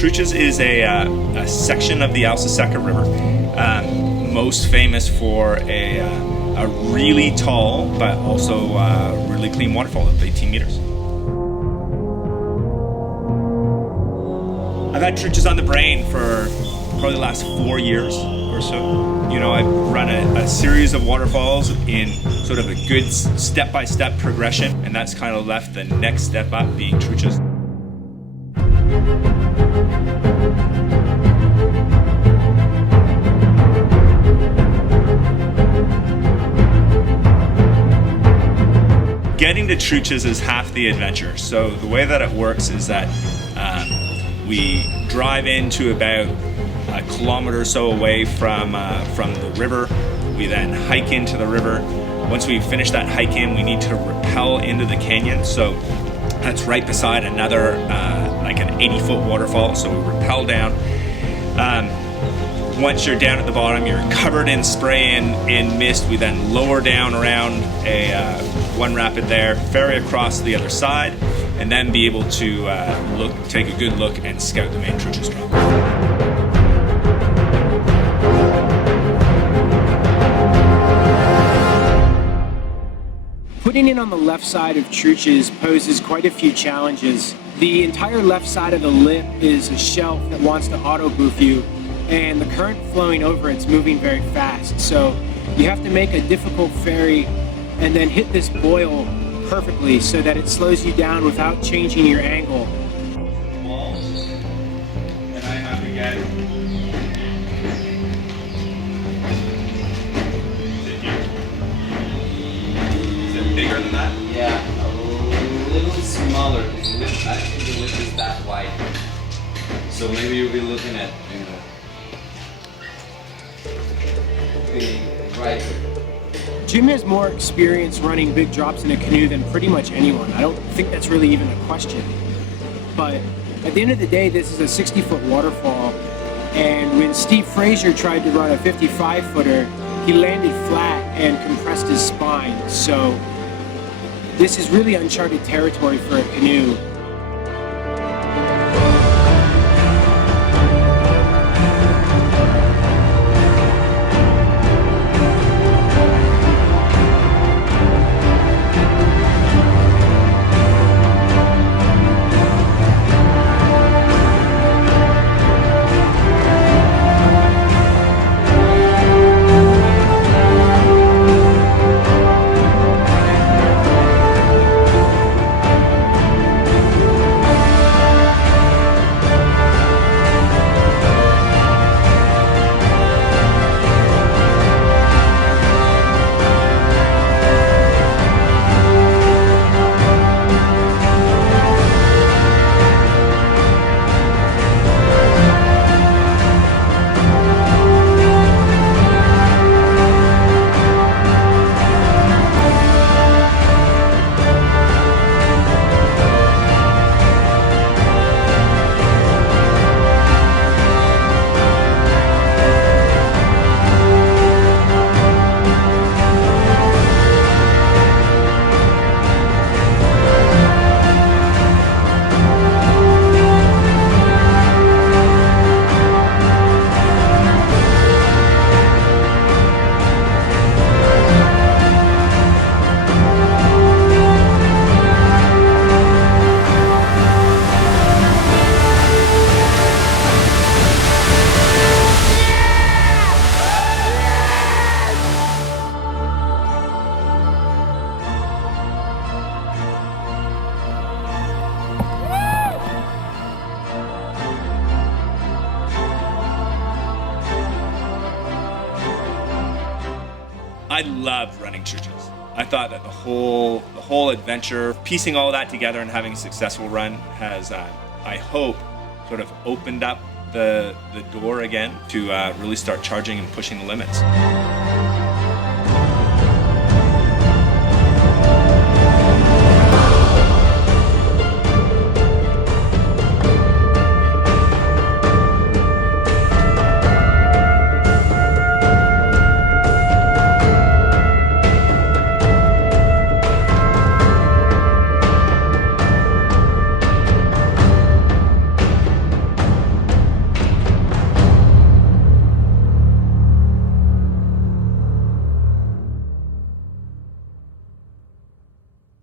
Truchas is a section of the Alsaceca River, most famous for a really tall but also really clean waterfall of 18 meters. I've had Truchas on the brain for probably the last 4 years or so. You know, I've run a series of waterfalls in sort of a good step-by-step progression, and that's kind of left the next step up being Truchas. Getting to Truchas is half the adventure. So the way that it works is that we drive into about a kilometer or so away from the river. We then hike into the river. Once we finish that hike in, we need to rappel into the canyon. So that's right beside another like an 80-foot waterfall. So we rappel down. Once you're down at the bottom, you're covered in spray and mist. We then lower down around one rapid there, ferry across to the other side, and then be able to take a good look and scout the main Truchas drop. Putting in on the left side of Truchas poses quite a few challenges. The entire left side of the lip is a shelf that wants to auto-boof you, and the current flowing over it's moving very fast. So you have to make a difficult ferry and then hit this buoy perfectly so that it slows you down without changing your angle. Walls, and I have to get Is it bigger than that? Yeah, a little smaller. I think the lip is that wide. So maybe you'll be looking at, right. Jim has more experience running big drops in a canoe than pretty much anyone. I don't think that's really even a question. But at the end of the day, this is a 60-foot waterfall. And when Steve Fraizer tried to run a 55-footer, he landed flat and compressed his spine. So this is really uncharted territory for a canoe. I loved running Truchas. I thought that the whole adventure, piecing all that together and having a successful run has, I hope, sort of opened up the door again to really start charging and pushing the limits.